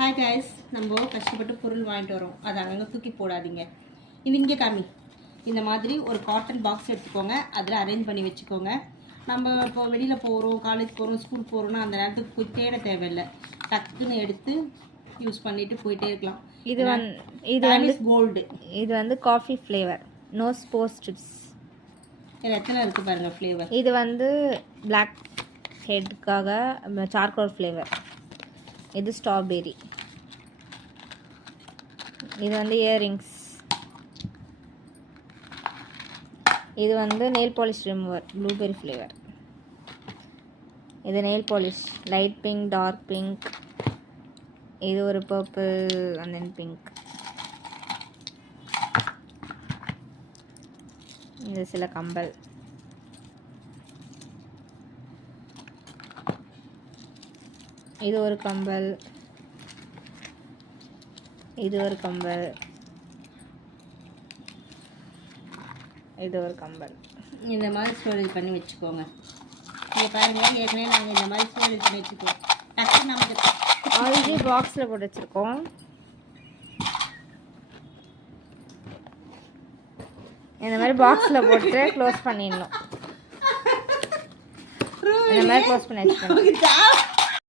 Hi guys, நம்ம கஷ்டப்பட்டு பொருள் வாங்கிட்டு வரோம். அதை அங்கங்கே தூக்கி போடாதீங்க. இது இங்கே காமி. இந்த மாதிரி ஒரு காட்டன் பாக்ஸ் எடுத்துக்கோங்க. அதில் அரேஞ்ச் பண்ணி வச்சுக்கோங்க. நம்ம இப்போ வெளியில் போகிறோம், காலேஜ் போகிறோம், ஸ்கூல் போகிறோம்னா அந்த நேரத்துக்கு போய் தேட தேவையில்லை. டக்குன்னு எடுத்து யூஸ் பண்ணிட்டு போயிட்டே இருக்கலாம். இது வந்து கோல்டு. இது வந்து coffee flavour, no sports strips. இது எத்தனை இருக்குது பாருங்கள் ஃப்ளேவர். இது வந்து பிளாக் ஹெட்காக சார்கோல் ஃப்ளேவர். இது ஸ்ட்ராபெரி. இது வந்து இயரிங்ஸ். இது வந்து nail polish remover, blueberry flavour. இது nail polish, light pink, dark pink. இது ஒரு பர்பிள் அண்ட் தென் பிங்க். இது சில கம்பல். இது ஒரு கம்பல், இது ஒரு கம்பல், இது ஒரு கம்பல். இந்த மாதிரி ஸ்டோரேஜ் பண்ணி வச்சுக்கோங்க. இங்கே பாருங்கள், ஏற்கனவே நாங்கள் இந்த மாதிரி ஸ்டோரேஜ் பண்ணி வச்சுக்கோம். டக்குன்னு நமக்கு ஆல்ரெடி பாக்ஸில் போட்டு வச்சுருக்கோம். இந்த மாதிரி பாக்ஸில் போட்டு க்ளோஸ் பண்ணிடணும். இந்த மாதிரி க்ளோஸ் பண்ணி வச்சுக்கோங்க.